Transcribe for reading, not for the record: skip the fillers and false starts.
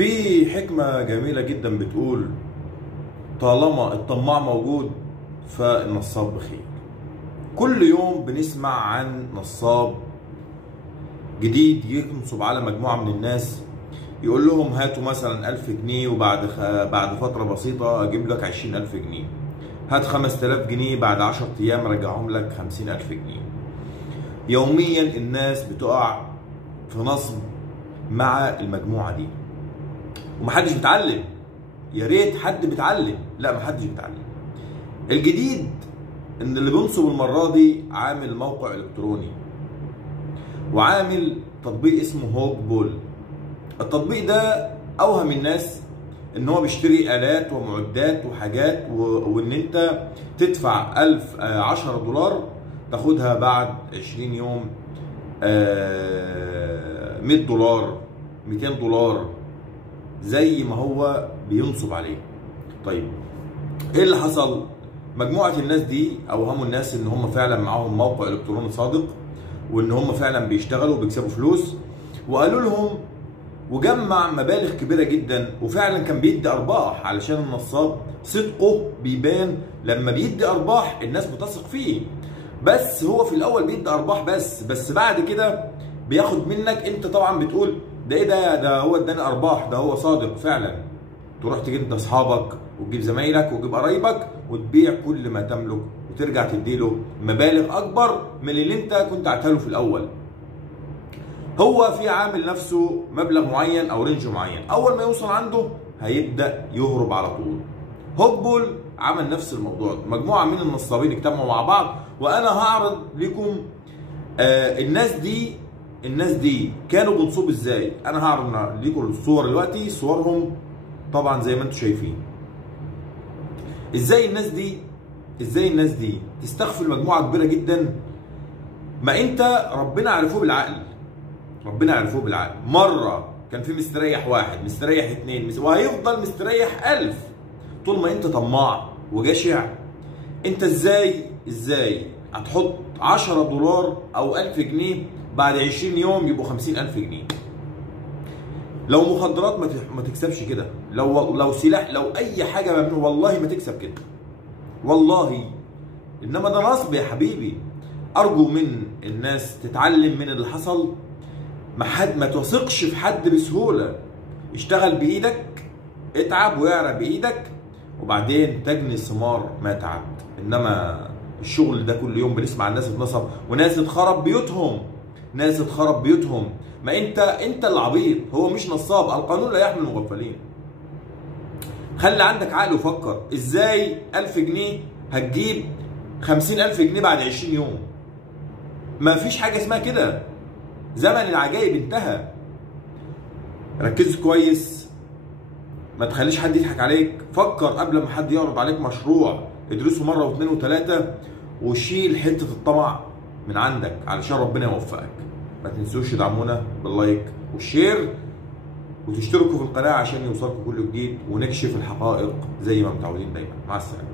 في حكمة جميلة جدا بتقول: طالما الطماع موجود فالنصاب بخير. كل يوم بنسمع عن نصاب جديد ينصب على مجموعة من الناس، يقول لهم هاتوا مثلا 1000 جنيه وبعد فترة بسيطة أجيب لك 20000 جنيه، هات 5000 جنيه بعد 10 أيام أرجعهم لك 50000 جنيه. يوميا الناس بتقع في نصب مع المجموعة دي ومحدش بيتعلم. يا ريت حد بيتعلم، لا محدش بيتعلم. الجديد ان اللي بينصب المرة دي عامل موقع الكتروني وعامل تطبيق اسمه هوك بول. التطبيق ده اوهم الناس ان هو بيشتري الات ومعدات وحاجات وان انت تدفع 10 دولار تاخدها بعد 20 يوم 100 دولار 200 دولار زي ما هو بينصب عليه. طيب ايه اللي حصل؟ مجموعة الناس دي اوهموا الناس ان هم فعلا معاهم موقع الكتروني صادق وان هم فعلا بيشتغلوا وبيكسبوا فلوس، وقالوا لهم وجمع مبالغ كبيرة جدا وفعلا كان بيدي ارباح، علشان النصاب صدقه بيبان لما بيدي ارباح الناس بتثق فيه. بس هو في الاول بيدي ارباح بس بعد كده بياخد منك انت، طبعا بتقول ده ايه ده هو اداني ارباح، ده هو صادق فعلا. تروح تجيب انت اصحابك وتجيب زمايلك وتجيب قرايبك وتبيع كل ما تملك وترجع تديله مبالغ اكبر من اللي انت كنت عاتها له في الاول. هو في عامل نفسه مبلغ معين او رينج معين، اول ما يوصل عنده هيبدا يهرب على طول. هوكبول عمل نفس الموضوع، مجموعه من النصابين اجتمعوا مع بعض، وانا هعرض لكم الناس دي كانوا بينصبوا ازاي. انا هعرض لكم الصور دلوقتي، صورهم طبعا زي ما انتم شايفين. ازاي الناس دي تستغفل مجموعه كبيره جدا. ما انت ربنا عرفوه بالعقل، مره كان في مستريح واحد، مستريح اتنين، وهيفضل مستريح 1000 طول ما انت طماع وجشع. انت ازاي هتحط 10 دولار او 1000 جنيه بعد 20 يوم يبقوا 50000 جنيه؟ لو مخدرات ما تكسبش كده، لو سلاح، لو اي حاجه ممنوع والله ما تكسب كده والله. انما ده نصب يا حبيبي. ارجو من الناس تتعلم من اللي حصل. ما تثقش في حد بسهوله. اشتغل بايدك، اتعب واعرق بايدك وبعدين تجني ثمار ما تعبت. انما الشغل ده كل يوم بنسمع الناس اتنصب وناس اتخرب بيوتهم. ما انت العبيط، هو مش نصاب. القانون لا يحمي المغفلين. خلي عندك عقل وفكر. ازاي 1000 جنيه هتجيب 50000 جنيه بعد 20 يوم؟ ما فيش حاجه اسمها كده. زمن العجائب انتهى. ركزوا كويس، ما تخليش حد يضحك عليك. فكر قبل ما حد يعرض عليك مشروع، ادرسه مره واثنين وثلاثه وشيل حته الطمع من عندك علشان ربنا يوفقك. ما تنسوش تدعمونا باللايك والشير وتشتركوا في القناه عشان يوصلكم كل جديد ونكشف الحقائق زي ما متعودين دايما. مع السلامه.